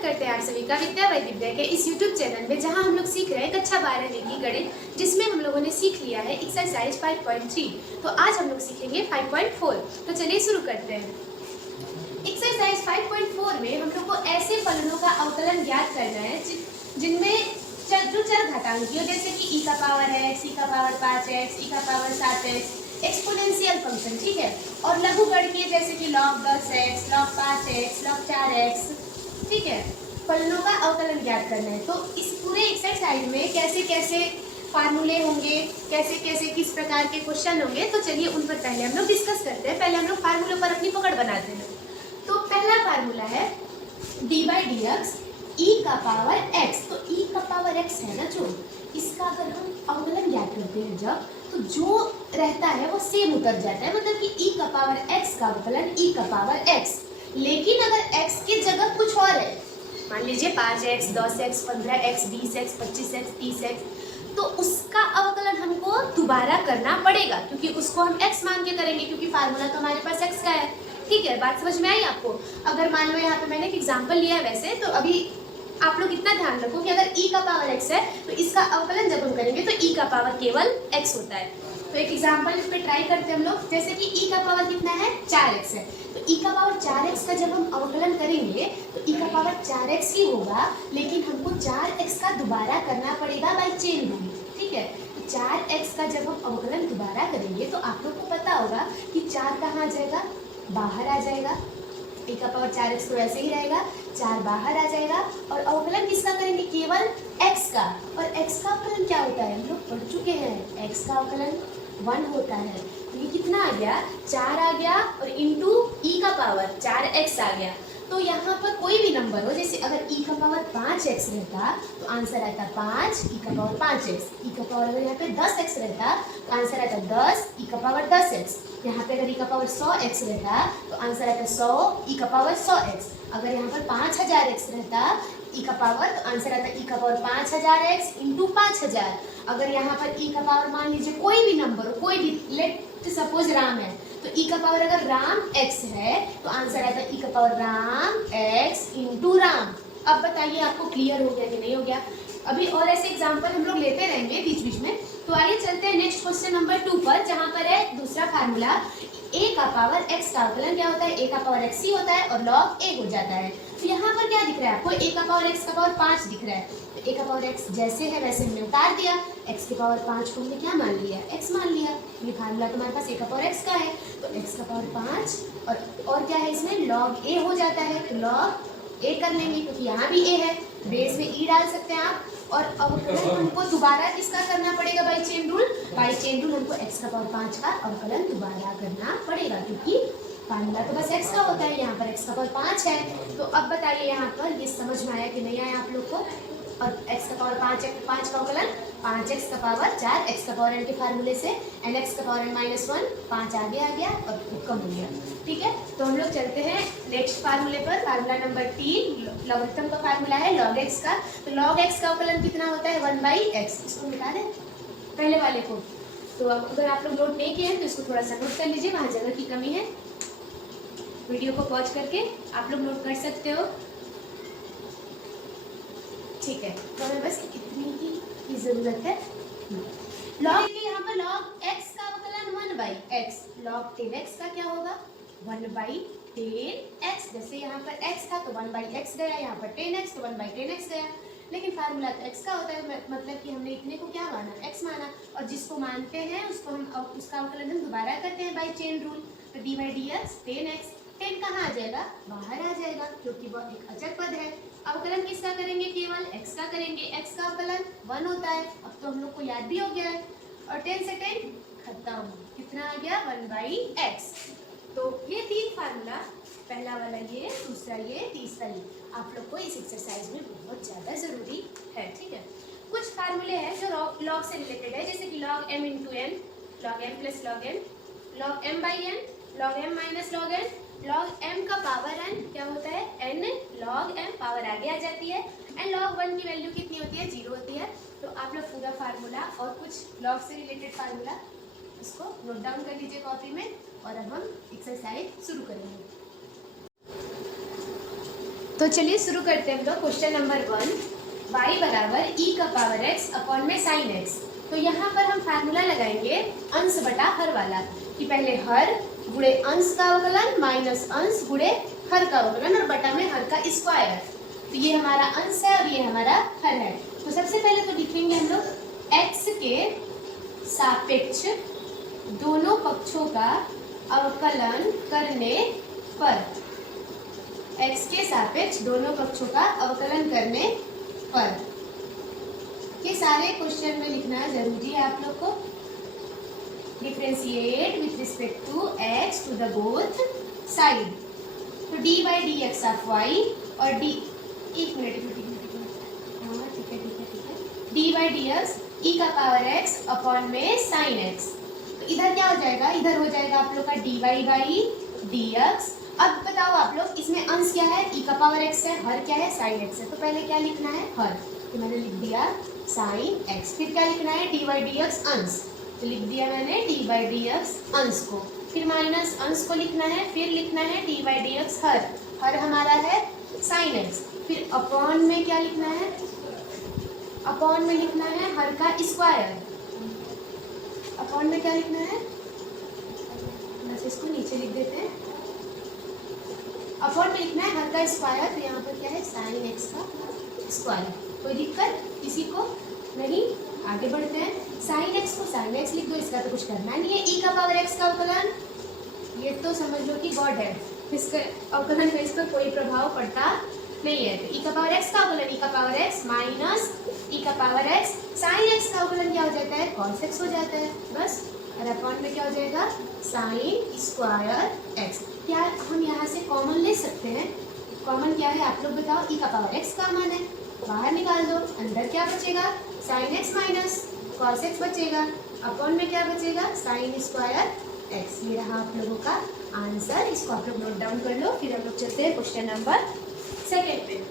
स्वागत करते हैं आप सभी का विद्या वैदिव्या के इस YouTube चैनल में, जहां हम लोग सीख रहे हैं कक्षा 12वीं की गणित, जिसमें हम लोगों ने सीख लिया है एक्सरसाइज 5.3। तो आज हम लोग सीखेंगे 5.4। तो चलिए शुरू करते हैं। एक्सरसाइज 5.4 में हम लोग को ऐसे फलनों का अवकलन ज्ञात करना है जिनमें जो चर घातांकी हो, जैसे कि e का पावर x, e का पावर 5x, e का पावर 7x, एक्सपोनेंशियल फंक्शन, ठीक है। और लघुगणकीय जैसे कि log 10x, log 5x, log 4x, ठीक है। फलनों का अवकलन ज्ञात करना है। तो इस पूरे एक्सरसाइज में कैसे कैसे फार्मूले होंगे, कैसे कैसे किस प्रकार के क्वेश्चन होंगे, तो चलिए उन पर पहले हम लोग डिस्कस करते हैं। पहले हम लोग फार्मूलों पर अपनी पकड़ बनाते हैं। तो पहला फार्मूला है d/dx e का पावर x। तो e का पावर x है ना, जो इसका अगर हम अवकलन ज्ञात करते हैं जब, तो जो रहता है वो सेम उतर जाता है, मतलब कि e का पावर x का अवकलन e का पावर x। लेकिन अगर x की जगह कुछ और है, मान लीजिए 5x, 10x, 15x, 20x, 25x, 30x, तो उसका अवकलन हमको दोबारा करना पड़ेगा, क्योंकि उसको हम x मान के करेंगे, क्योंकि फार्मूला तो हमारे पास x का है। ठीक है, बात समझ में आई आपको? अगर मान लो यहाँ पे मैंने एक एग्जाम्पल लिया है वैसे, तो अभी आप लोग इतना ध्यान रखो कि अगर e का पावर x है तो इसका अवकलन जब हम करेंगे तो e का पावर केवल x होता है। तो एक एग्जाम्पल इस पे ट्राई करते हैं हम लोग। जैसे कि e का पावर कितना है, 4x है, तो e का पावर 4x का जब हम अवकलन करेंगे तो e का पावर 4x ही होगा, लेकिन हमको 4x का दोबारा करना पड़ेगा बाई चेन रूल, ठीक है। तो 4x का जब हम अवकलन दोबारा करेंगे तो आप लोग को पता होगा कि 4 कहाँ आ जाएगा, बाहर आ जाएगा। e का पावर 4x तो ऐसे ही रहेगा, 4 बाहर आ जाएगा। और अवकलन किसका करेंगे, केवल x का। और x का अवकलन क्या होता है, हम लोग पढ़ चुके हैं, x का अवकलन 1 होता है। तो ये कितना आ गया, 4 आ गया, और इंटू e का पावर 4x आ गया। तो यहाँ पर कोई भी नंबर हो, जैसे अगर e का पावर 5x रहता तो आंसर आता 5 e का पावर 5x। e का पावर अगर यहाँ पे 10x रहता तो आंसर आता 10 e का पावर 10x। यहाँ पे अगर e का पावर 100x रहता तो आंसर आता 100 e का पावर 100x। अगर यहाँ पर 5000x रहता e का पावर, तो आंसर आता e का पावर 5000x इंटू 5000। अगर यहाँ पर e का पावर मान लीजिए कोई भी नंबर हो, कोई भी, लेट सपोज राम है, तो e का पावर अगर राम x है तो आंसर आता e का power Ram x into Ram. अब बताइए आपको क्लियर हो गया कि नहीं हो गया? अभी और ऐसे एग्जाम्पल हम लोग लेते रहेंगे बीच बीच में। तो आइए चलते हैं नेक्स्ट क्वेश्चन नंबर 2 पर, जहाँ पर है दूसरा फार्मूला a का पावर x का अवकलन क्या होता है, a का पावर x ही होता है और log a हो जाता है। तो यहाँ पर क्या दिख रहा है आपको, a का पावर x का पावर 5 दिख रहा है। तो a का पावर x जैसे है वैसे हमने उतार दिया, x के पावर 5 को हमने क्या मान लिया, x मान लिया। ये फार्मूला तुम्हारे पास a का पावर x का है, तो x का पावर 5 और क्या है इसमें, log a हो जाता है। तो log a कर लेंगे, क्योंकि यहाँ भी a है, बेस में e डाल सकते हैं आप। और अवकलन हमको दोबारा किसका करना पड़ेगा, by chain rule. By chain rule हमको x का पावर 5 का अवकलन दोबारा करना पड़ेगा, क्योंकि फार्मूला तो बस x का होता है, यहाँ पर x का पावर 5 है। तो अब बताइए यहाँ पर ये समझ में आया कि नहीं आया आप लोग को? और x का पावर 5 का अवकलन 5x का पावर 4, x का पावर n के फार्मूले से nx का पावर n-1, 5 आगे आ गया और कम हो गया, ठीक है। तो हम लोग चलते हैं नेक्स्ट फार्मूले पर। फार्मूला नंबर 3, लॉगरिथम का फार्मूला है log x का। तो log x का अवकलन कितना होता है, 1/x। इसको मिटा दें पहले वाले को। तो अगर आप लोग नोट नहीं किए हैं तो इसको थोड़ा सा नोट कर लीजिए, वहाँ जगह की कमी है। वीडियो को पॉज करके आप लोग नोट कर सकते हो, ठीक है। तो हमें बस इतनी की जरूरत है। log के यहाँ पर log x का अवकलन 1/x, log 10x का क्या होगा, 1/10x। जैसे यहाँ पर x था तो 1/x गया, यहाँ पर 10x तो 1/10x गया। लेकिन फार्मूला तो x का होता है, मतलब कि हमने इतने को क्या माना, x माना, और जिसको मानते हैं उसको हम उसका अवकलन हम दोबारा करते हैं बाई चेन रूल। तो d/dx 10x, 10 कहाँ आ जाएगा, बाहर आ जाएगा, क्योंकि वह एक अचर पद है। अवकलन किसका करेंगे, केवल x का करेंगे। x का अवकलन 1 होता है, अब तो हम लोग को याद भी हो गया है। और 10 से 10 खत्म, कितना आ गया, 1/x। तो ये 3 फार्मूला, पहला वाला ये, दूसरा ये, तीसरा ये, आप लोग को इस एक्सरसाइज में बहुत ज़्यादा ज़रूरी है, ठीक है। कुछ फार्मूले हैं जो log से रिलेटेड है, जैसे कि log m into n, log m plus log n, log m/n, log m minus log n, log m का पावर n क्या होता है, n log m, पावर आगे आ जाती है, एंड log 1 की वैल्यू कितनी होती है, 0 होती है। तो आप लोग पूरा फार्मूला और कुछ log से रिलेटेड फार्मूला इसको नोट डाउन कर लीजिए कॉपी में, और अब हम एक्सरसाइज शुरू करेंगे। तो चलिए शुरू करते हैं हम लोग क्वेश्चन नंबर 1। y बराबर e का पावर x अपॉन में साइन x। तो यहाँ पर हम फार्मूला लगाएंगे अंश बटा हर वाला कि पहले हर गुणे अंश का अवकलन माइनस अंश गुणे हर का अवकलन और बटा में हर का स्क्वायर। तो ये हमारा अंश है और ये हमारा हर है। तो सबसे पहले तो लिखेंगे हम लोग x के सापेक्ष दोनों पक्षों का अवकलन करने पर, x के सापेक्ष दोनों पक्षों का अवकलन करने पर। ये सारे क्वेश्चन में लिखना जरूरी है आप लोग को। Differentiate with respect to x to the both side. तो dy by dx of y और d, एक मिनट हाँ ठीक है dy by dx e का पावर x अपॉन में साइन x। तो इधर क्या हो जाएगा, इधर हो जाएगा आप लोग का dy by dx। अब बताओ आप लोग इसमें अंश क्या है, e का पावर x है, हर क्या है साइन x है। तो पहले क्या लिखना है हर, तो मैंने लिख दिया साइन x। फिर क्या लिखना है dy by dx अंश, तो लिख दिया मैंने dy by dx अंश को। फिर माइनस अंश को लिखना है, फिर लिखना है dy by dx हर, हर हमारा है साइन x। फिर अपॉन में क्या लिखना है, अपॉन में लिखना है हर का स्क्वायर। अपॉन में क्या लिखना है, बस इसको नीचे लिख देते हैं। अपॉन में लिखना है हर का स्क्वायर। तो यहाँ पर क्या है साइन एक्स का स्क्वायर। कोई दिक्कत किसी को नहीं, आगे बढ़ते हैं। साइन एक्स को साइन एक्स लिख दो, इसका तो कुछ करना नहीं है। e का पावर x का अवकलन, ये तो समझ लो कि गॉड है, इसका अवकलन का इस पर कोई प्रभाव पड़ता नहीं है। तो e का पावर x का अवकलन e का पावर x माइनस e का पावर x साइन x का अवकलन क्या हो जाता है cos x हो जाता है बस। और अपॉन में क्या हो जाएगा साइन स्क्वायर x। क्या हम यहाँ से कॉमन ले सकते हैं, कॉमन क्या है आप लोग बताओ। e का पावर x का मान है, बाहर निकाल दो, अंदर क्या बचेगा sine x minus cos x बचेगा। अपॉन में क्या बचेगा साइन स्क्वायर x। ये रहा आप लोगों का आंसर, इसको आप लोग नोट डाउन कर लो। फिर हम लोग चलते हैं क्वेश्चन नंबर 2 पे।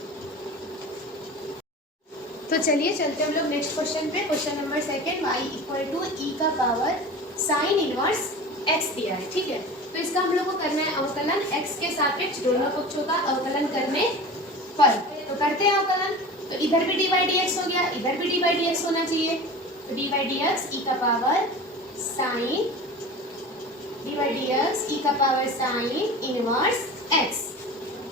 तो चलिए चलते हैं हम लोग नेक्स्ट क्वेश्चन पे। Question number 2, y equal to e का पावर साइन इनवर्स x दिया है, ठीक है। तो इसका हम लोग को करना है अवकलन x के सापेक्ष दोनों पक्षों का अवकलन करने पर। तो करते हैं अवकलन। तो इधर भी dy by dx हो गया, इधर भी dy by dx होना चाहिए। तो dy by dx e का power sign, dy by dx e का पावर साइन इनवर्स x।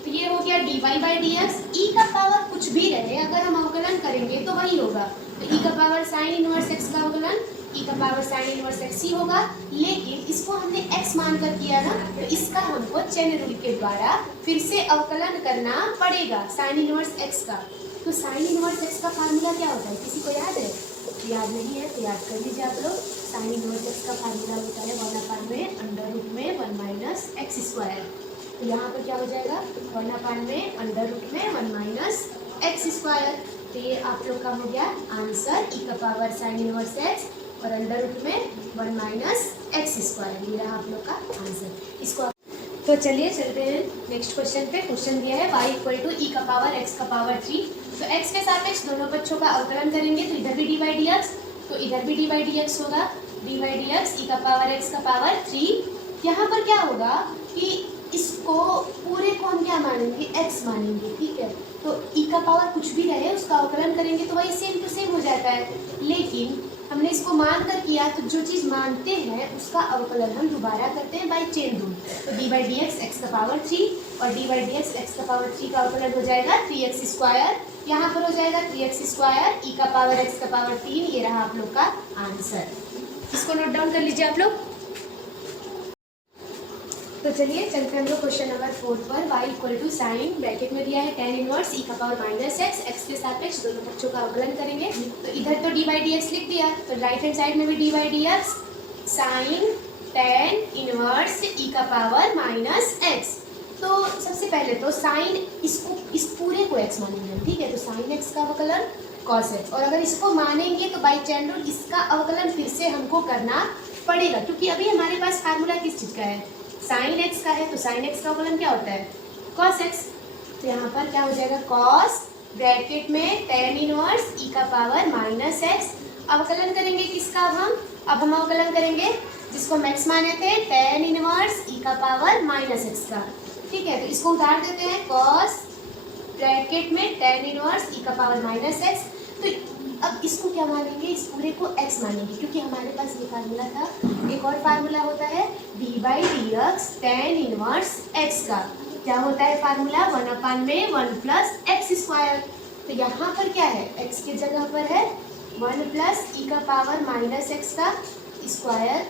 तो ये हो गया dy by dx। e का पावर कुछ भी रहे, अगर हम अवकलन करेंगे तो वही होगा। तो e का पावर साइन इनवर्स x का अवकलन e का पावर साइन इनवर्स x ही होगा। लेकिन इसको हमने x मानकर किया ना, तो इसका हमको चेन रूल के द्वारा फिर से अवकलन करना पड़ेगा साइन इनवर्स x का। तो साइन इनवर्स x का फार्मूला क्या होता है, किसी को याद है? याद नहीं है तो याद कर लीजिए आप लोग। साइन इनवर्स x का फार्मूला होता है 1/में अंडर रूट में 1 माइनस एक्स स्क्वायर। तो यहाँ पर क्या हो जाएगा 1/में अंडर रूट में 1 माइनस एक्स स्क्वायर। तो ये आप लोग का हो गया आंसर e का पावर साइन इनवर्स x और अंडर रूट में 1 माइनस एक्स स्क्वायर। ये रहा आप लोग का आंसर। इसको तो चलिए चलते हैं नेक्स्ट क्वेश्चन पे। क्वेश्चन दिया है y इक्वल टू e का पावर x का पावर 3। तो x के सापेक्ष दोनों पक्षों का अवकलन करेंगे। तो इधर भी dy by dx, तो इधर भी dy by dx होगा। dy by dx e का पावर x का पावर 3। यहाँ पर क्या होगा कि इसको पूरे को हम क्या मानेंगे x मानेंगे, ठीक है। तो e का पावर कुछ भी रहे उसका अवकलन करेंगे तो वही सेम टू सेम हो जाता है। लेकिन हमने इसको मान कर किया, तो जो चीज़ मानते हैं उसका अवकलन हम दोबारा करते हैं बाय चेन रूल। तो dy by dx x का पावर 3 और dy by dx x का पावर 3 का अवकलन हो जाएगा 3x स्क्वायर। यहाँ पर हो जाएगा 3x स्क्वायर e का पावर x का पावर 3। ये रहा आप लोग का आंसर, इसको नोट डाउन कर लीजिए आप लोग। तो चलिए चलते हैं हम लोग क्वेश्चन नंबर 4 पर। y equal to sine bracket में दिया है tan इनवर्स e का पावर माइनस x, x के सापेक्ष दोनों पक्षों का अवकलन करेंगे। तो इधर तो dy by dx लिख दिया, तो राइट हैंड साइड में भी dy by dx sine tan inverse e का पावर माइनस x। तो सबसे पहले तो साइन, इसको इस पूरे को x मानेंगे, ठीक है। तो साइन x का अवकलन cos x, और अगर इसको मानेंगे तो बाई चेन रूल इसका अवकलन फिर से हमको करना पड़ेगा, क्योंकि अभी हमारे पास फार्मूला किस चीज़ का है साइन x का है। तो साइन x का अवकलन क्या होता है cos x। तो यहाँ पर क्या हो जाएगा cos ब्रैकेट में tan इनवर्स e का पावर माइनस x। अवकलन करेंगे किसका अब हम अवकलन करेंगे जिसको मैक्स माने थे tan इनवर्स e का पावर माइनस x का, ठीक है। तो इसको उतार देते हैं cos ब्रैकेट में tan इनवर्स e का पावर माइनस एक्स। तो अब इसको क्या मानेंगे, इस पूरे को x मानेंगे, क्योंकि हमारे पास ये फार्मूला था। एक और फार्मूला होता है d/dx tan इनवर्स x का। क्या होता है फार्मूला, 1/1 प्लस एक्स स्क्वायर। तो यहाँ पर क्या है, x की जगह पर है 1 प्लस e का पावर माइनस एक्स का स्क्वायर।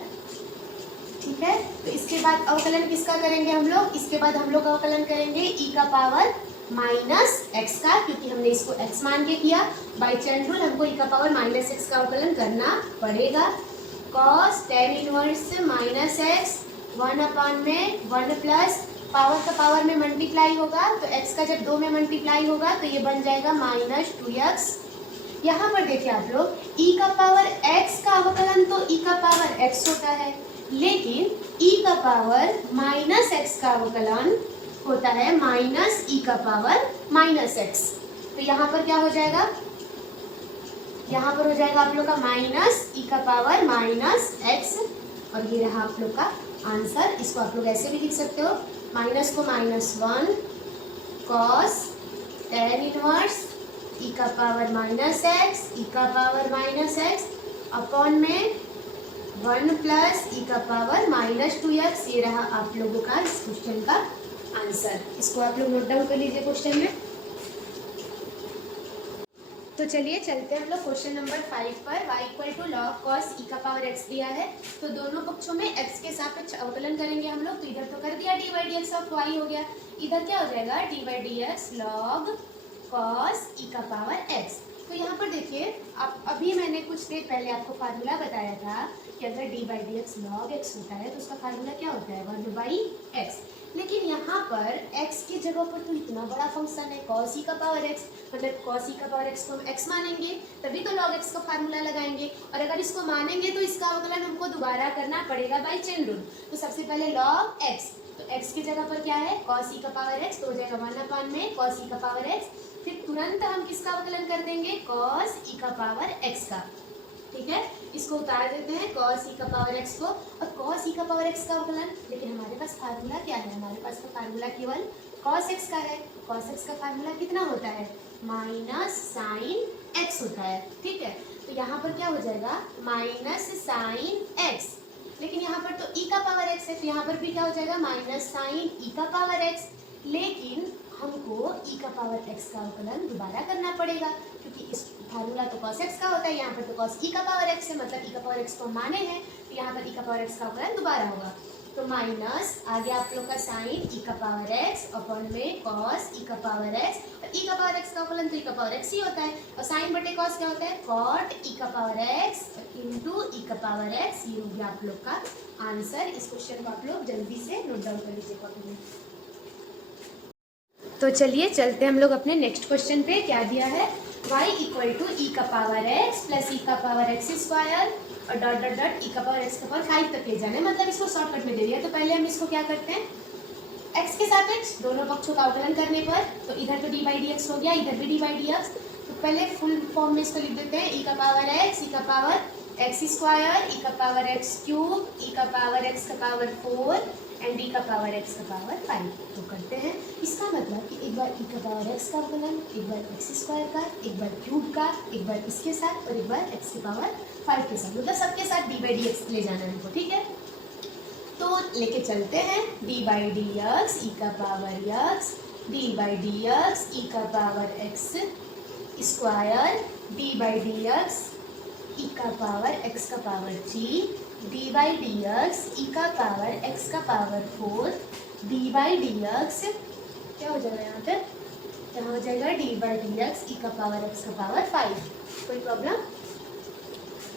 ठीक है, तो इसके बाद अवकलन किसका करेंगे हम लोग, इसके बाद हम लोग अवकलन करेंगे e का पावर माइनस एक्स का, क्योंकि हमने इसको x मान के किया। बाई चैन रूल हमको e का पावर माइनस एक्स का अवकलन करना पड़ेगा। cos tan inverse minus x 1/1 plus power का पावर में मल्टीप्लाई होगा, तो x का जब 2 में मल्टीप्लाई होगा तो ये बन जाएगा -2x। यहाँ पर देखिए आप लोग, e का पावर x का अवकलन तो e का पावर x होता है, लेकिन e का पावर माइनस एक्स का अवकलन होता है माइनस e का पावर माइनस एक्स। तो यहाँ पर क्या हो जाएगा, यहाँ पर हो जाएगा आप लोग का माइनस e का पावर माइनस एक्स, और ये रहा आप लोग का आंसर। इसको आप लोग ऐसे भी लिख सकते हो, माइनस को -1 cos tan इनवर्स e का पावर माइनस एक्स, e का पावर माइनस एक्स अपॉन में 1 प्लस e का पावर -2x। ये रहा आप लोगों का इस क्वेश्चन का आंसर। इसको आप लोग नोट डाउन कर लीजिए क्वेश्चन में। तो चलिए चलते हैं हम लोग क्वेश्चन नंबर 5 पर। y equal to log cos e का पावर x दिया है, तो दोनों पक्षों में x के सापेक्ष अवकलन करेंगे हम लोग। तो इधर तो कर दिया d/dx ऑफ y हो गया, इधर क्या हो जाएगा d/dx log cos e का पावर x। तो यहाँ पर देखिए, आप अभी मैंने कुछ देर पहले आपको फार्मूला बताया था कि अगर d/dx log x होता है तो उसका फार्मूला क्या होता है, 1/x। लेकिन यहाँ पर x की जगह पर तो इतना बड़ा फंक्शन है cos e का पावर x, मतलब cos e का पावर x को हम x मानेंगे, तभी तो log x का फार्मूला लगाएंगे। और अगर इसको मानेंगे तो इसका अवकलन हमको दोबारा करना पड़ेगा बाई चेन रूल। तो सबसे पहले log x, तो x की जगह पर क्या है cos e का पावर x, तो हो जाएगा 1/में cos e का पावर x। फिर तुरंत हम किसका अवकलन कर देंगे, cos e का पावर x का। ठीक है, इसको उतार देते हैं cos e का पावर x को, और cos e का पावर x का अवकलन। लेकिन हमारे पास फार्मूला क्या है, हमारे पास तो फार्मूला केवल cos x का है। cos x का फार्मूला कितना होता है, माइनस साइन x होता है। ठीक है, तो यहाँ पर क्या हो जाएगा माइनस साइन x, लेकिन यहाँ पर तो e का पावर x है, तो यहाँ पर भी क्या हो जाएगा माइनस साइन e का पावर x। लेकिन हमको e का पावर x का अवकलन दोबारा करना पड़ेगा, क्योंकि इस फार्मूला तो cos x का होता है, यहाँ पर तो cos e का पावर x है, मतलब e का पावर x को माने हैं, तो यहाँ पर e का पावर x का अवकलन दोबारा होगा। तो माइनस आगे आप लोग का साइन e का पावर x अपॉन में cos e का पावर x, और e का पावर x का अवकलन तो e का पावर x ही होता है, और साइन बटे cos क्या होता है cot e का पावर x इंटू e का पावर x। ये हो गया आप लोग का आंसर। इस क्वेश्चन को आप लोग जल्दी से नोट डाउन कर लीजिए कॉपी में। तो चलिए चलते हम लोग अपने नेक्स्ट क्वेश्चन पे। क्या दिया है, y इक्वल टू e का पावर x प्लस e का पावर x स्क्वायर और डॉट डॉट डॉट e का पावर x का पावर 5 तक ले जाना है, मतलब इसको शॉर्टकट में दे दिया। तो पहले हम इसको क्या करते हैं, x के सापेक्ष दोनों पक्षों का अवकलन करने पर, तो इधर तो d/dx हो गया, इधर भी d/dx। तो पहले फुल फॉर्म में इसको लिख देते हैं, e का पावर x, e का पावर x स्क्वायर, e का पावर x क्यूब, e का पावर x का पावर 4 एंड e का पावर x का पावर 5। तो करते हैं, इसका मतलब कि एक बार e का पावर x का अवकलन, एक बार x स्क्वायर का, एक बार क्यूब का, एक बार इसके साथ और एक बार x की पावर 5 के साथ, मतलब सबके साथ d/dx ले जाना है हमको। ठीक है, तो लेके चलते हैं d/dx e का पावर x, d/dx e का power x square, d/dx e का पावर x का पावर 3, d/dx e का पावर x का पावर 4, d/dx क्या हो जाएगा यहाँ पे, यहाँ हो जाएगा d/dx e का पावर x का पावर 5। कोई प्रॉब्लम?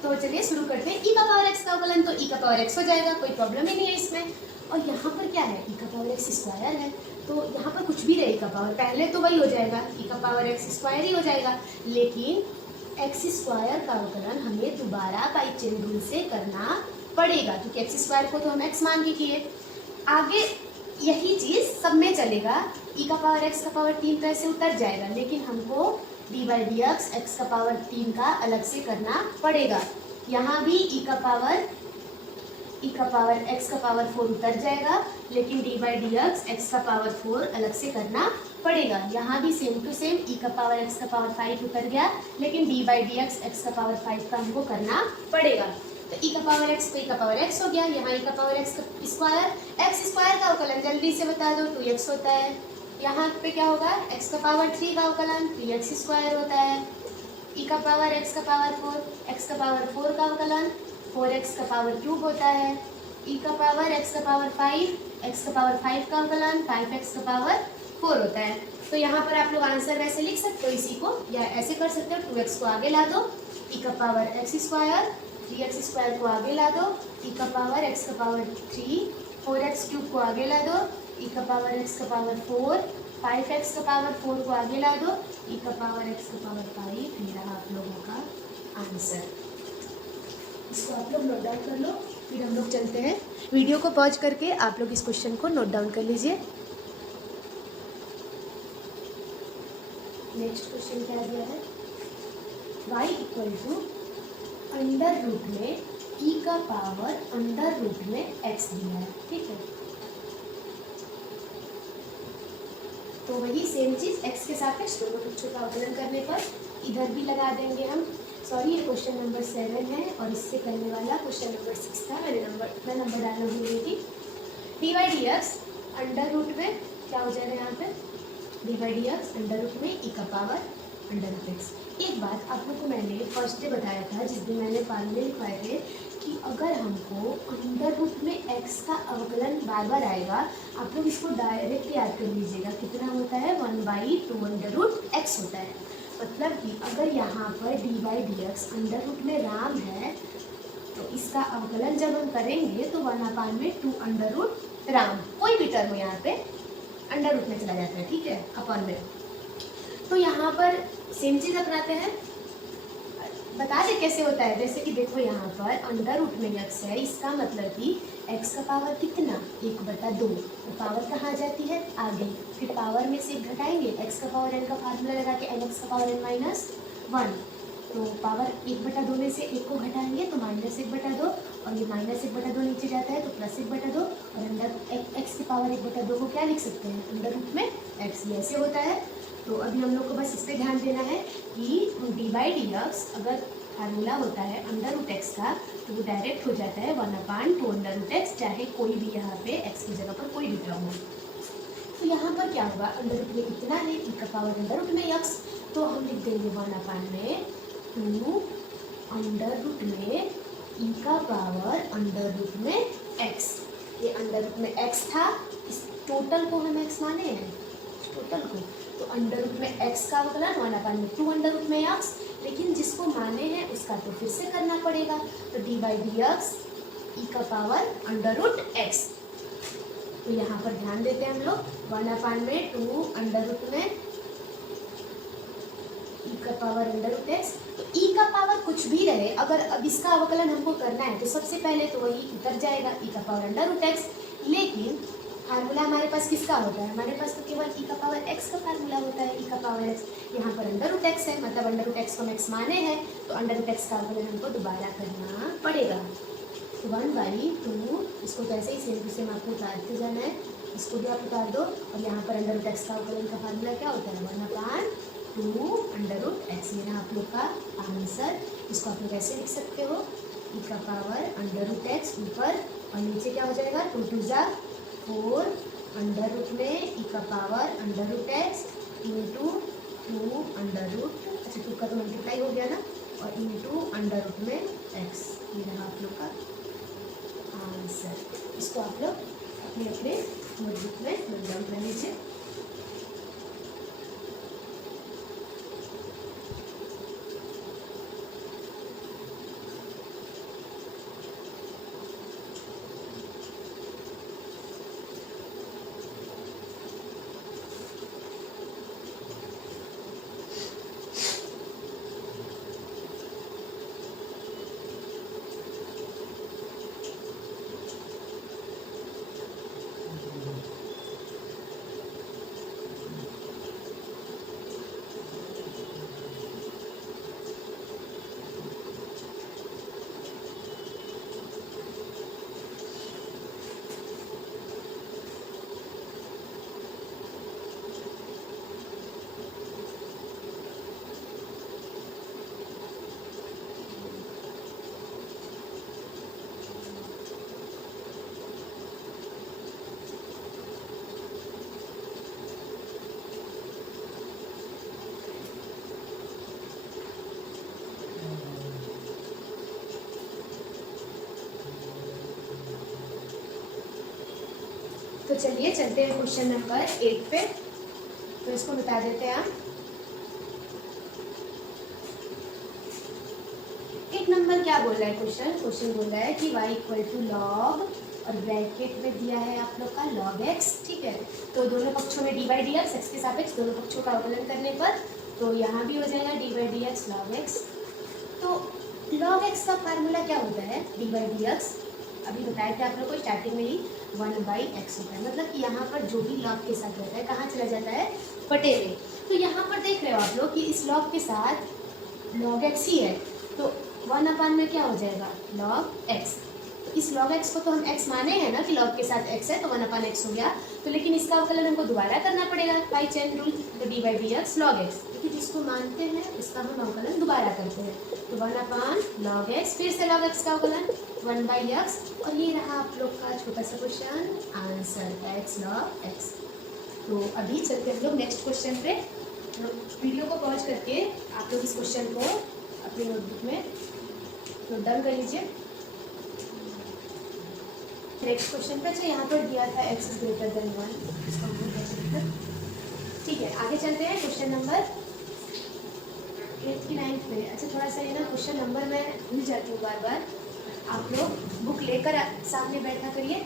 तो चलिए शुरू करते हैं। e का पावर x का अवकलन तो e का पावर x हो जाएगा, कोई प्रॉब्लम ही नहीं है इसमें। और यहाँ पर क्या है, e का पावर x स्क्वायर है, तो यहाँ पर कुछ भी रहे e का पावर, पहले तो वही हो जाएगा, e का पावर x स्क्वायर ही हो जाएगा। लेकिन एक्स स्क्वायर का अवकलन हमें दोबारा बाई चेन रूल से करना पड़ेगा, क्योंकि एक्स स्क्वायर को तो हम एक्स मान के किए। आगे यही चीज़ सब में चलेगा, e का पावर x का पावर 3 तो ऐसे उतर जाएगा, लेकिन हमको d/dx x का पावर 3 का अलग से करना पड़ेगा। यहाँ भी e का पावर x का पावर 4 उतर जाएगा, लेकिन d/dx x का पावर 4 अलग से करना पड़ेगा। यहाँ भी सेम टू सेम e का पावर x का पावर 5 उतर गया, लेकिन d by D x x का पावर 5 का हमको करना पड़ेगा। तो e का पावर x तो e का पावर x हो गया, यहाँ e का power x square, x square का अवकलन जल्दी से बता दो 2x होता है। यहाँ पे क्या होगा, x का पावर 3 का अवकलन 3x स्क्वायर होता है, e का पावर x का पावर 4, x का पावर 4 का अवकलन 4x का पावर क्यूब होता है, e का पावर x का पावर 5, x का पावर 5 का अवकलन 5x का पावर 4 होता है। तो यहाँ पर आप लोग आंसर वैसे लिख सकते हो इसी को, या ऐसे कर सकते हो 2x को आगे ला दो, e का power x square 3x square को आगे ला दो, e का पावर x का पावर 3, 4x क्यूब को आगे ला दो, e का पावर x का पावर 4, 5x का पावर 4 को आगे ला दो, e का पावर x का पावर 5। ये रहा आप लोगों का आंसर। इसको आप लोग नोट डाउन कर लो, फिर हम लोग चलते हैं। वीडियो को पॉज करके आप लोग इस क्वेश्चन को नोट डाउन कर लीजिए। नेक्स्ट क्वेश्चन क्या दिया है, y equal to under root में e का पावर अंडर रूट में x दिया है, ठीक है। तो वही सेम चीज x के सापेक्ष दोनों पक्षों का अवकलन करने पर इधर भी लगा देंगे हम। सॉरी, ये क्वेश्चन नंबर 7 है और इससे पहले वाला क्वेश्चन नंबर 6 था, मैं नंबर डालना भूल गई थी। D by D X under root में क्या हो जाएगा यहाँ पे, D by D X under root में e का पावर अंडर रूट एक्स। एक बात आप लोग को मैंने फर्स्ट डे बताया था, जिस दिन मैंने फार्मूले लिखवाए थे, कि अगर हमको अंडर रूट में x का अवकलन बार बार आएगा, आप लोग इसको डायरेक्ट याद कर लीजिएगा, कितना होता है 1/2 अंडर रूट एक्स होता है। मतलब कि अगर यहाँ पर D by D X under root में राम है, तो इसका अवकलन जब हम करेंगे तो 1/2 अंडर रूट राम, कोई भी टर्म यहाँ पे अंडर रूट में चला जाता है, ठीक है, अपॉन में। तो यहाँ पर सेम चीज अपनाते हैं, बता दे कैसे होता है। जैसे कि देखो यहाँ पर अंडर रूट में x है, इसका मतलब कि x का पावर कितना 1/2, तो पावर कहाँ जाती है आगे, फिर पावर में से घटाएंगे, x का पावर n का फार्मूला लगा के nx का पावर n - 1, तो पावर 1/2 में से 1 को घटाएंगे तो -1/2, और ये -1/2 नीचे जाता है तो +1/2, और अंडर x की पावर 1/2 को क्या लिख सकते हैं अंडर रूट में x, ये ऐसे होता है। तो अभी हम लोग को बस इस पर ध्यान देना है कि डी बाई डी एक्स अगर फार्मूला होता है अंडर रूट एक्स का, तो वो डायरेक्ट हो जाता है 1/2 अंडर रूट एक्स, चाहे कोई भी यहाँ पे एक्स की जगह पर कोई भी टर्म हो। तो यहाँ पर क्या होगा, अंडर रूट में कितना है e का पावर अंडर रूट में एक्स, तो हम लिख देंगे 1/2 अंडर रूट में e का पावर अंडर रूट में एक्स। ये अंडर रूट में एक्स था, इस टोटल को हम एक्स माने हैं, टोटल को, तो अंडर रूट में x का अवकलन 1/2 अंडर रूट में x, लेकिन जिसको माने हैं उसका तो फिर से करना पड़ेगा। तो डी बाई डी एक्स ई का पावर अंडर रूट x। तो यहाँ पर ध्यान देते हैं हम लोग 1/2 अंडर रूट में ई का पावर अंडर रूट x। तो ई का पावर कुछ भी रहे, अगर अब इसका अवकलन हमको करना है तो सबसे पहले तो वही उतर जाएगा ई का पावर अंडर रूट x, लेकिन फार्मूला हमारे पास किसका होता है, हमारे पास तो केवल e का पावर x का फार्मूला होता है, e का पावर x। यहाँ पर अंडर रूट x है, मतलब अंडर रूट x को हम x माने हैं, तो अंडर रूट x का अवकलन हमको दोबारा करना पड़ेगा। 1/2, इसको तो ऐसे ही सेम टू सेम आपको उतारते जाना है, इसको भी आप उतार दो, और यहाँ पर अंडर रूट x का अवकलन का फार्मूला क्या होता है 1/2 अंडर रूट x। ये आप लोग का आंसर। इसको आप लोग ऐसे लिख सकते हो, e का पावर अंडर रूट x ऊपर, और नीचे क्या हो जाएगा 2 2 जा 4 अंडर रूट में e का power under root x into 2 under root, अच्छा 2 का तो मल्टीप्लाई हो गया ना, और इंटू अंडर रूट में x। ये रहा आप लोग का आंसर। इसको आप लोग अपने अपने नोटबुक में नोट डाउन कर लीजिए। तो चलिए चलते हैं क्वेश्चन नंबर 8 पे। तो इसको बता देते हैं हम। 1 नंबर क्या बोल रहा है क्वेश्चन बोल रहा है कि y इक्वल टू लॉग और ब्रैकेट में दिया है आप लोग का log x, ठीक है। तो दोनों पक्षों में dy dx, x के सापेक्ष दोनों पक्षों का अवकलन करने पर तो यहाँ भी हो जाएगा dy dx log x। तो log x का फार्मूला क्या होता है, dy dx अभी बताया था आप लोग को स्टार्टिंग में ही 1/x होता है, मतलब कि यहाँ पर जो भी log के साथ रहता है कहाँ चला जाता है, बटे में। तो यहाँ पर देख रहे हो आप लोग कि इस log के साथ log x ही है, तो 1/, में क्या हो जाएगा log x। तो इस log x को तो हम x माने हैं ना कि log के साथ x है, तो 1/x हो गया। तो लेकिन इसका अवकलन हमको दोबारा करना पड़ेगा बाई चेन रूल, तो dy dx log x, क्योंकि जिसको मानते हैं उसका हम अवकलन दोबारा करते हैं। तो 1/log x, फिर से log x का अवकलन 1/x, और ये रहा आप लोग का छोटा सा question answer x log x। तो अभी चलते हम लोग नेक्स्ट क्वेश्चन पे। तो वीडियो को पॉज करके आप लोग इस क्वेश्चन को अपनी नोटबुक में नोट डाउन कर लीजिए। नेक्स्ट क्वेश्चन पे अच्छा यहाँ पर दिया था x > 1, इसको हम लोग कैसे लिखते हैं, ठीक है। आगे चलते हैं क्वेश्चन नंबर 8 की 9th में। अच्छा थोड़ा सा ये ना क्वेश्चन नंबर मैं भूल जाती हूँ बार बार, आप लोग बुक लेकर सामने बैठा करिए।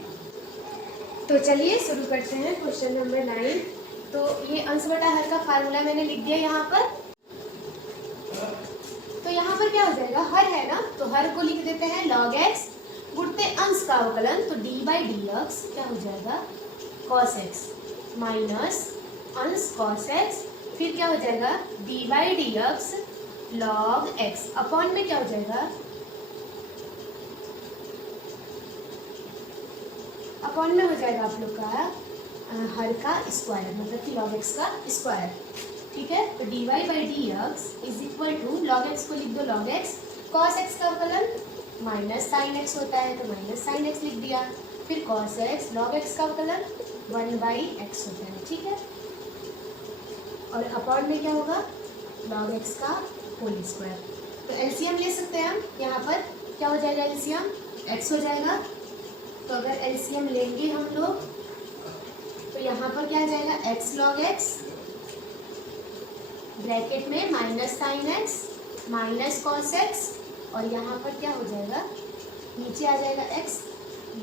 तो चलिए शुरू करते हैं क्वेश्चन नंबर 9। तो ये अंश बटा हर का फार्मूला मैंने लिख दिया यहाँ पर। तो यहाँ पर क्या हो जाएगा, हर है ना, तो हर को लिख देते हैं log x, गुणते अंश का अवकलन, तो dy dx क्या हो जाएगा cos x माइनस अंश cos x, फिर क्या हो जाएगा dy dx log x, upon में क्या हो जाएगा, अपॉन में हो जाएगा आप लोग का हर का स्क्वायर, मतलब कि log x का स्क्वायर, ठीक है। तो dy dx is equal to log x को लिख दो log x, cos x का अवकलन माइनस साइन x होता है, तो माइनस साइन x लिख दिया, फिर cos x log x का अवकलन 1/x होता है, ठीक है। और अपॉन में क्या होगा log x का होल स्क्वायर। तो एलसीएम ले सकते हैं हम, यहाँ पर क्या हो जाएगा एलसीएम x हो जाएगा। तो अगर एलसीएम लेंगे हम लोग तो यहाँ पर क्या आ जाएगा x log x ब्रैकेट में minus sine x minus cos x, और यहाँ पर क्या हो जाएगा नीचे आ जाएगा x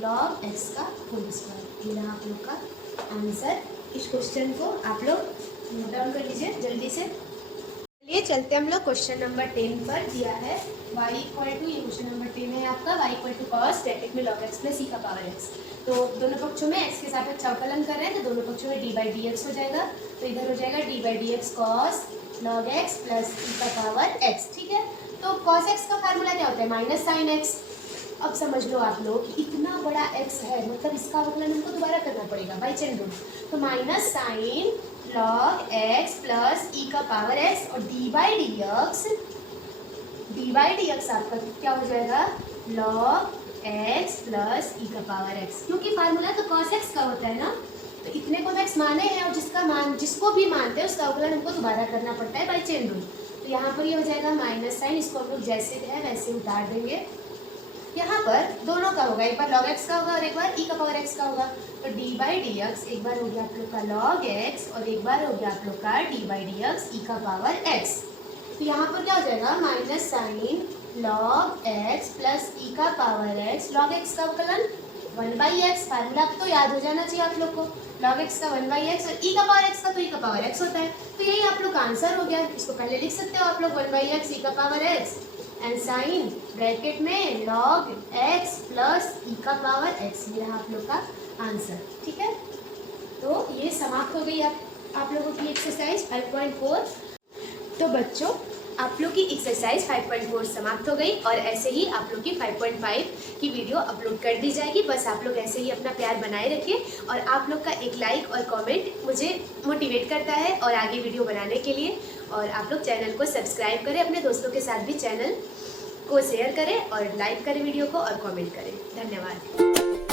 log x का होल स्क्वायर। ये रहा आप लोग का आंसर। इस क्वेश्चन को आप लोग नोट डाउन कर लीजिए जल्दी से। चलिए चलते हम लोग क्वेश्चन नंबर 10 पर। दिया है y इक्वल टू, ये क्वेश्चन नंबर 10 है आपका, y equal to cos bracket में log x प्लस e का पावर x। तो दोनों पक्षों में x के सापेक्ष अवकलन कर रहे हैं, तो दोनों पक्षों में dy dx हो जाएगा। तो इधर हो जाएगा dy dx cos log x plus e का पावर x, ठीक है। तो cos x का फार्मूला क्या होता है माइनस साइन x। अब समझ लो आप लोग कि इतना बड़ा x है, मतलब इसका अवकलन हमको दोबारा करना पड़ेगा बाई चेन रूल। तो minus sine log x plus e का पावर x, और dy dx आपका क्या हो जाएगा log x प्लस e का पावर x, क्योंकि फार्मूला तो cos x का होता है ना। तो इतने को तो x माने हैं, और जिसको भी मानते हैं उसका अवकलन हमको दोबारा करना पड़ता है बाई चेन रूल। तो यहाँ पर ये हो जाएगा माइनस साइन, इसको हम लोग जैसे है वैसे उतार देंगे। यहाँ पर दोनों का होगा, एक बार log x का होगा और एक बार e का पावर x का होगा। तो dy dx एक बार हो गया आप लोग का log x, और एक बार हो गया आप लोग का dy dx e का पावर x। तो यहाँ पर क्या हो जाएगा minus sine log x plus e का पावर x, log x का अवकलन 1/x, फार्मूला तो याद हो जाना चाहिए आप लोग को, log x का 1/x और e का पावर x का तो e का पावर x होता है। तो यही आप लोग का आंसर हो गया। इसको पहले लिख सकते हो आप लोग 1/x e का power x and sine bracket में log x प्लस e का पावर x, ये रहा आप लोग का आंसर, ठीक है। तो ये समाप्त हो गई आप लोगों की एक्सरसाइज 5.4। तो बच्चों आप लोग की एक्सरसाइज 5.4 समाप्त हो गई, और ऐसे ही आप लोग की 5.5 की वीडियो अपलोड कर दी जाएगी। बस आप लोग ऐसे ही अपना प्यार बनाए रखिए, और आप लोग का एक लाइक और कमेंट मुझे मोटिवेट करता है और आगे वीडियो बनाने के लिए। और आप लोग चैनल को सब्सक्राइब करें, अपने दोस्तों के साथ भी चैनल को शेयर करें, और लाइक करें वीडियो को और कमेंट करें। धन्यवाद।